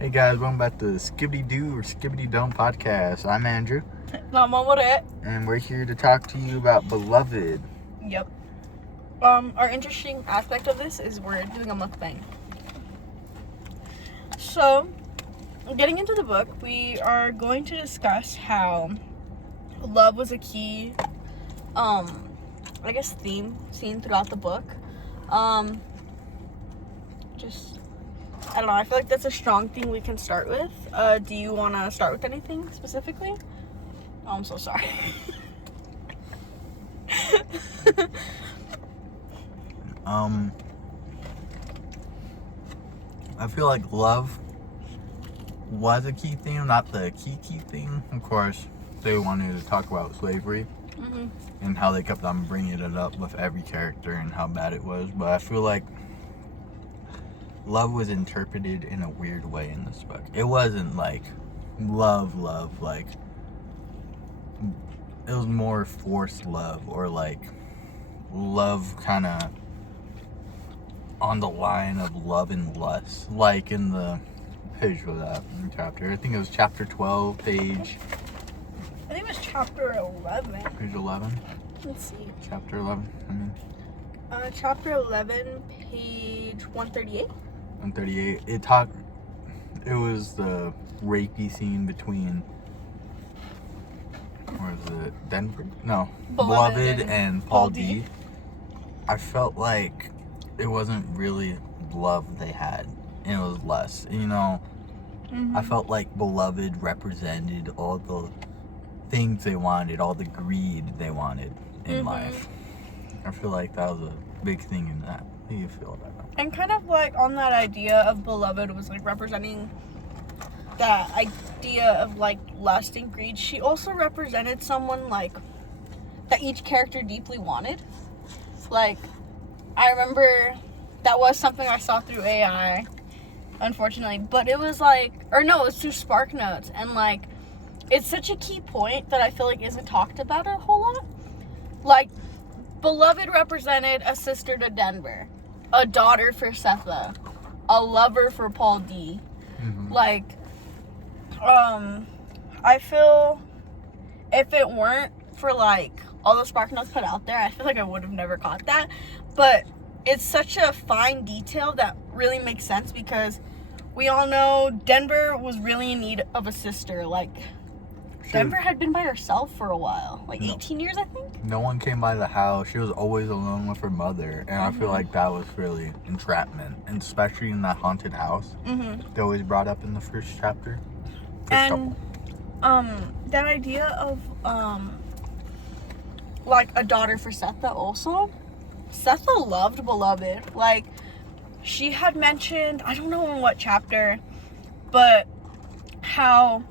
Hey guys, welcome back to the Skibbity Doo or Skibbity Dum podcast. I'm Andrew, I'm over it. and we're here to talk to you about Beloved. Yep. Our interesting aspect of this is we're doing a mukbang. So, getting into the book, we are going to discuss how love was a key, theme seen throughout the book. I don't know, I feel like that's a strong thing we can start with. Do you want to start with anything specifically? Oh, I'm so sorry. I feel like love was a key theme, not the key theme. Of course, they wanted to talk about slavery and how they kept on bringing it up with every character and how bad it was. But I feel like love was interpreted in a weird way in this book. It wasn't like love, like it was more forced love, or like love kind of on the line of love and lust, like in the page for that chapter. I think it was chapter 12, page. I think it was chapter 11. Page 11. Let's see. Chapter 11. Chapter 11, page 138. 138. It was the rapey scene between, where was it? Denver? No. Beloved and Paul D. I felt like it wasn't really love they had, and it was less. I felt like Beloved represented all the things they wanted, all the greed they wanted in life. I feel like that was a big thing in that. How do you feel about that? And kind of like on that idea of Beloved was like representing that idea of like lust and greed. She also represented someone like that each character deeply wanted. Like, I remember that was something I saw through AI, unfortunately, but it was like, or no, it was through Spark Notes, and like, it's such a key point that I feel like isn't talked about a whole lot. Like, Beloved represented a sister to Denver, a daughter for Setha, a lover for Paul D. Like, I feel if it weren't for like all the Spark Notes put out there, I feel like I would have never caught that. But it's such a fine detail that really makes sense, because we all know Denver was really in need of a sister. Like, Denver had been by herself for a while, like 18 years, I think. No one came by the house. She was always alone with her mother, and I feel like that was really entrapment, and especially in that haunted house. They always brought up in the first chapter. And that idea of like a daughter for Setha also. Setha loved Beloved. Like, she had mentioned, I don't know in what chapter, but how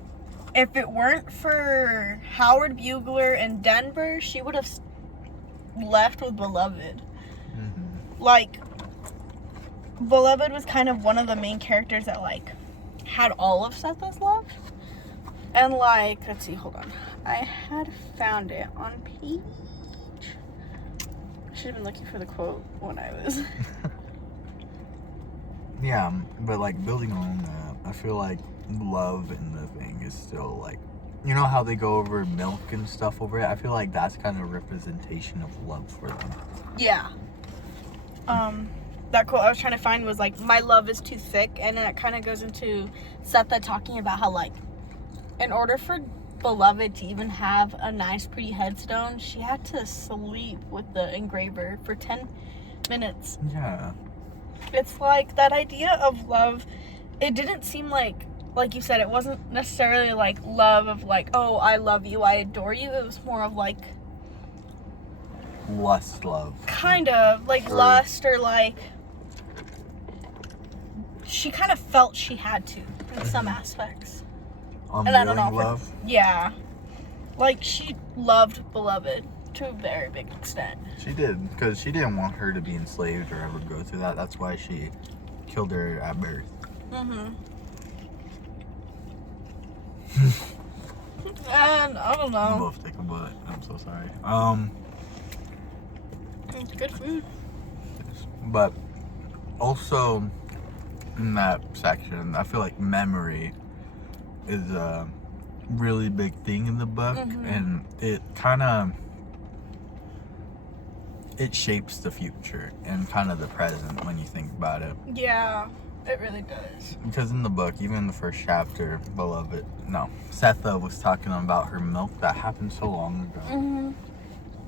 if it weren't for Howard Bugler and Denver, she would have left with Beloved. Like, Beloved was kind of one of the main characters that like had all of Setha's love. And like, let's see, hold on. I had found it on page. I should have been looking for the quote when I was. Yeah, but like building on that, I feel like love in the thing is still like, you know how they go over milk and stuff over it? I feel like that's kind of a representation of love for them. Yeah. That quote I was trying to find was like, my love is too thick, and it kind of goes into Setha talking about how like, in order for Beloved to even have a nice pretty headstone, she had to sleep with the engraver for 10 minutes. Yeah. It's like that idea of love, it didn't seem like you said, it wasn't necessarily like love of like, oh, I love you, I adore you. It was more of like lust love. Kind of like lust, or like she kind of felt she had to in some aspects. And I don't know. Love? Yeah. Like, she loved Beloved to a very big extent. She did, because she didn't want her to be enslaved or ever go through that. That's why she killed her at birth. And I don't know. We both take a butt. I'm so sorry. It's good food. But also, in that section. I feel like memory is a really big thing in the book, and it kind of it shapes the future and kind of the present when you think about it. Yeah, it really does. Because in the book, even in the first chapter, Setha was talking about her milk that happened so long ago.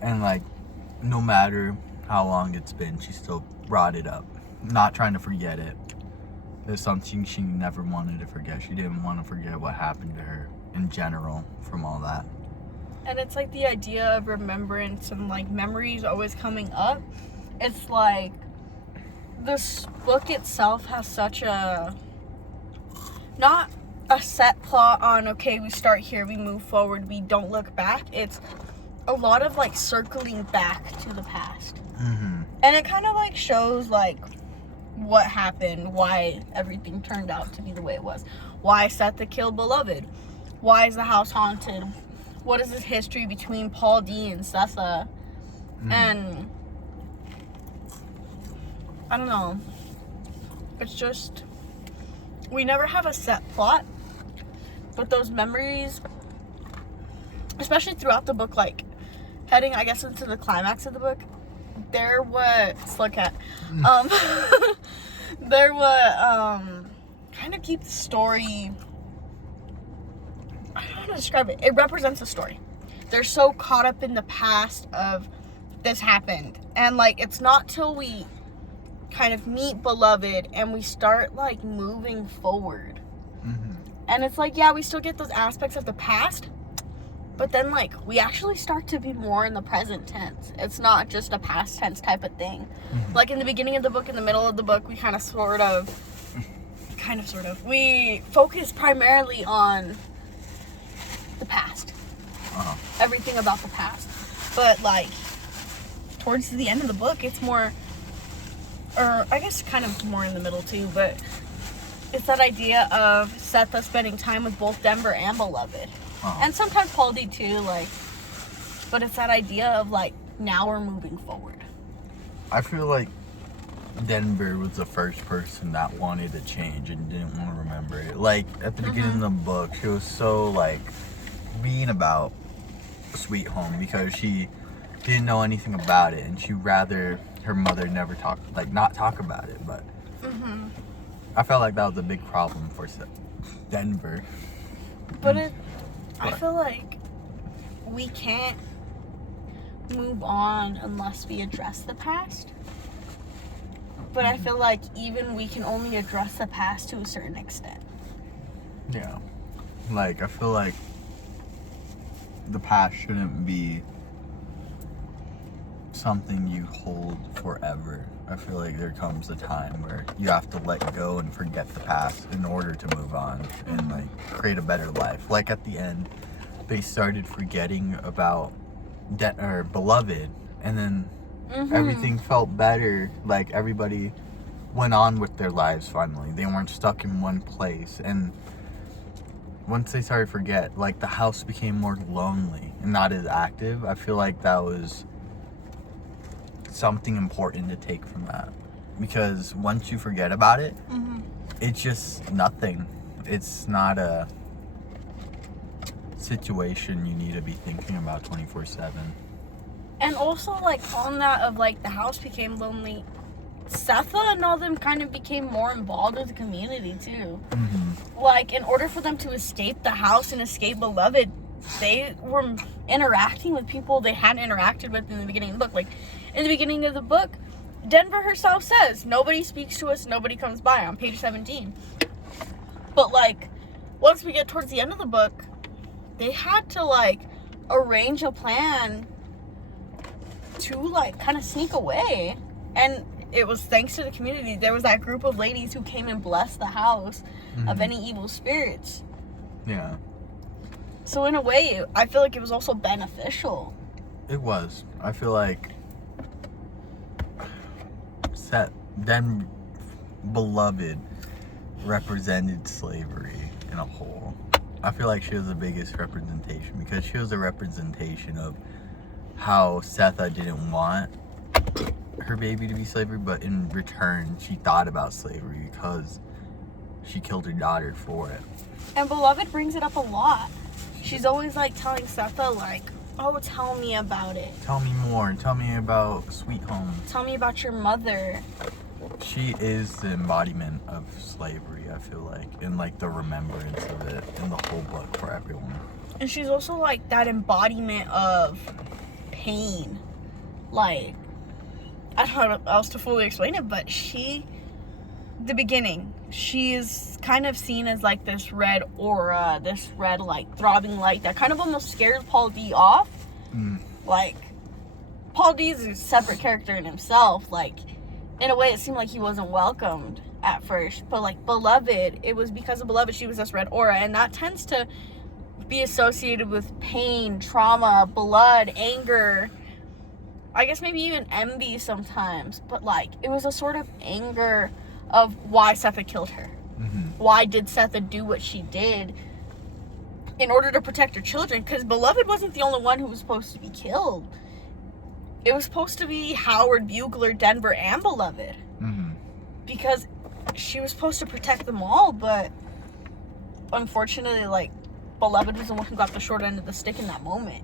And like, no matter how long it's been, she still brought it up. Not trying to forget it. There's something she never wanted to forget. She didn't want to forget what happened to her in general from all that. And it's like the idea of remembrance and like memories always coming up. It's like this book itself has such a, not a set plot on, okay, we start here, we move forward, we don't look back. It's a lot of like circling back to the past. And it kind of like shows like what happened, why everything turned out to be the way it was, why Setha killed Beloved, why is the house haunted, what is this history between Paul D and Setha. And I don't know, it's just, we never have a set plot, but those memories, especially throughout the book, like heading I guess into the climax of the book, they're what they're what kind of keep the story, I don't know how to describe it. It represents the story. They're so caught up in the past of this happened, and like it's not till we kind of meet Beloved and we start like moving forward, and it's like, yeah, we still get those aspects of the past, but then like we actually start to be more in the present tense. It's not just a past tense type of thing. Like in the beginning of the book, in the middle of the book, we kind of sort of we focus primarily on the past, everything about the past, but like towards the end of the book, it's more, or I guess kind of more in the middle too, but it's that idea of Setha spending time with both Denver and Beloved. And sometimes Paul D too, like, but it's that idea of like, now we're moving forward. I feel like Denver was the first person that wanted to change and didn't want to remember it. Like, at the beginning of the book, she was so, like, mean about Sweet Home because she didn't know anything about it, and she'd rather her mother never not talk about it, but I felt like that was a big problem for Denver. But I feel like we can't move on unless we address the past. But I feel like even we can only address the past to a certain extent. Yeah. Like, I feel like the past shouldn't be something you hold forever. I feel like there comes a time where you have to let go and forget the past in order to move on and like create a better life. Like at the end, they started forgetting about Beloved, and then everything felt better. Like everybody went on with their lives finally. They weren't stuck in one place. And once they started to forget, like the house became more lonely and not as active. I feel like that was something important to take from that, because once you forget about it, it's just nothing. It's not a situation you need to be thinking about 24/7. And also, like, on that of like the house became lonely, Setha and all them kind of became more involved with the community too. Like, in order for them to escape the house and escape Beloved, they were interacting with people they hadn't interacted with in the beginning of the book. Like, in the beginning of the book, Denver herself says, nobody speaks to us, nobody comes by, on page 17. But, like, once we get towards the end of the book, they had to, like, arrange a plan to, like, kind of sneak away. And it was thanks to the community. There was that group of ladies who came and blessed the house of any evil spirits. Yeah. So in a way, I feel like it was also beneficial. It was. I feel like Beloved represented slavery in a whole. I feel like she was the biggest representation, because she was a representation of how Setha didn't want her baby to be slavery, but in return she thought about slavery because she killed her daughter for it. And Beloved brings it up a lot. She's always like telling Setha like, oh, tell me about it. Tell me more. Tell me about Sweet Home. Tell me about your mother. She is the embodiment of slavery, I feel like, and like the remembrance of it in the whole book for everyone. And she's also like that embodiment of pain. Like, I don't know how else to fully explain it, but the beginning, she is kind of seen as like this red aura, this red like throbbing light that kind of almost scares Paul D off. Like, Paul D is a separate character in himself. Like, in a way, it seemed like he wasn't welcomed at first, but like Beloved, it was because of Beloved she was this red aura, and that tends to be associated with pain, trauma, blood, anger, I guess maybe even envy sometimes, but like it was a sort of anger of why Setha killed her. Why did Setha do what she did in order to protect her children? Because Beloved wasn't the only one who was supposed to be killed. It was supposed to be Howard, Bugler, Denver, and Beloved. Because she was supposed to protect them all, but unfortunately, like, Beloved was the one who got the short end of the stick in that moment.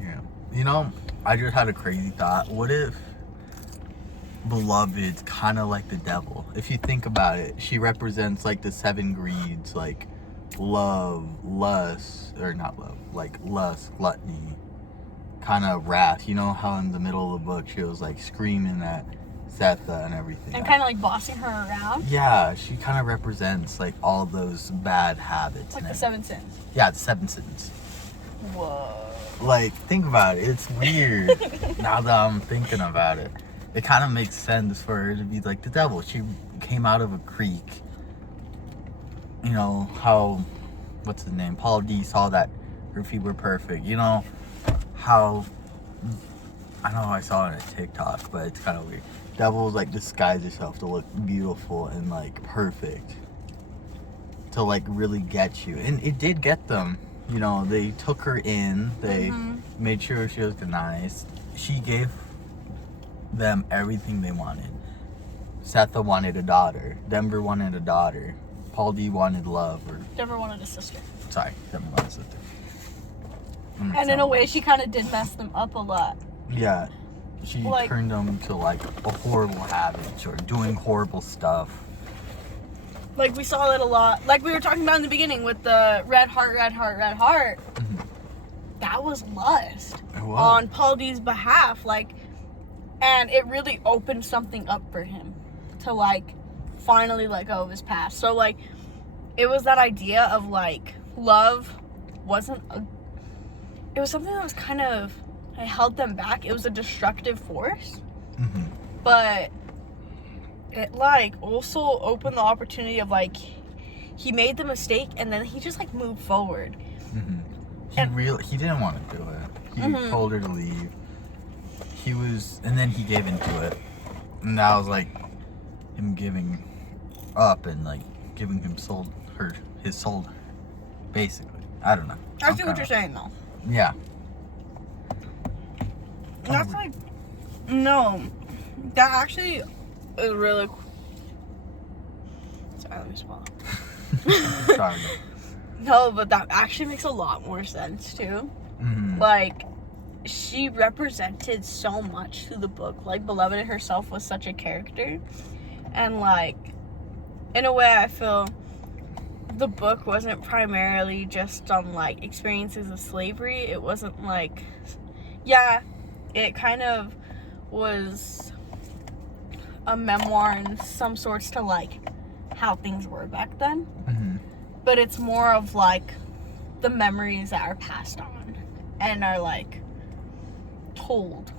Yeah. You know, I just had a crazy thought. What if Beloved's kind of like the devil? If you think about it, she represents like the 7 greeds, like love, lust, or not love, like lust, gluttony, kind of wrath. You know how in the middle of the book she was like screaming at Setha and everything. And kind of like bossing her around. Yeah, she kind of represents like all those bad habits. Like the 7 sins. Yeah, the 7 sins. Whoa. Like, think about it. It's weird now that I'm thinking about it. It kind of makes sense for her to be like the devil. She came out of a creek. You know, how, what's his name? Paul D saw that her feet were perfect. You know, how, I know I saw it on TikTok, but it's kind of weird. Devils, like, disguise herself to look beautiful and, like, perfect. To, like, really get you. And it did get them. You know, they took her in. They made sure she was nice. She gave them everything they wanted. Setha wanted a daughter. Denver wanted a daughter. Paul D wanted love. Or Denver wanted a sister. Sorry, Denver wanted a sister. And in a way, she kind of did mess them up a lot. Yeah. She like, turned them to, like, a horrible habit or doing horrible stuff. Like, we saw it a lot. Like we were talking about in the beginning with the red heart, red heart, red heart. That was lust. It was. On Paul D's behalf. Like, and it really opened something up for him to, like, finally let go of his past. So, like, it was that idea of, like, love wasn't it was something that was kind of, it held them back. It was a destructive force. But it, like, also opened the opportunity of, like, he made the mistake and then he just, like, moved forward. He didn't want to do it. He told her to leave. And then he gave into it. And that was, like, him giving up and, like, giving his soul, basically. I don't know. I see what you're saying, though. Yeah. That's, like, no. That actually is really cool. Sorry, let me swallow. Sorry. No, but that actually makes a lot more sense, too. Like, she represented so much through the book. Like, Beloved herself was such a character. And, like, in a way, I feel the book wasn't primarily just on, like, experiences of slavery. It wasn't, like, yeah, it kind of was a memoir in some sorts to, like, how things were back then. But it's more of, like, the memories that are passed on and are, like, told.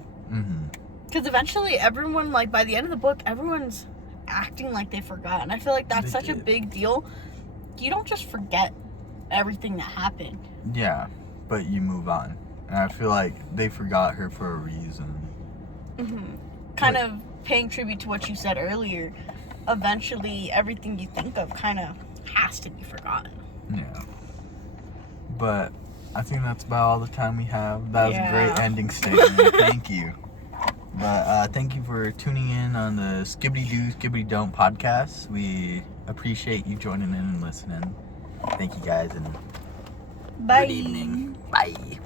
Because eventually everyone, like, by the end of the book, everyone's acting like they forgot. And I feel like that's such a big deal. You don't just forget everything that happened. Yeah, but you move on. And I feel like they forgot her for a reason. Kind of paying tribute to what you said earlier. Eventually, everything you think of kind of has to be forgotten. Yeah. But I think that's about all the time we have. That was a great ending statement. Thank you. But thank you for tuning in on the Skibbity Doo, Skibbity Don't podcast. We appreciate you joining in and listening. Thank you guys, and Bye. good evening. Bye.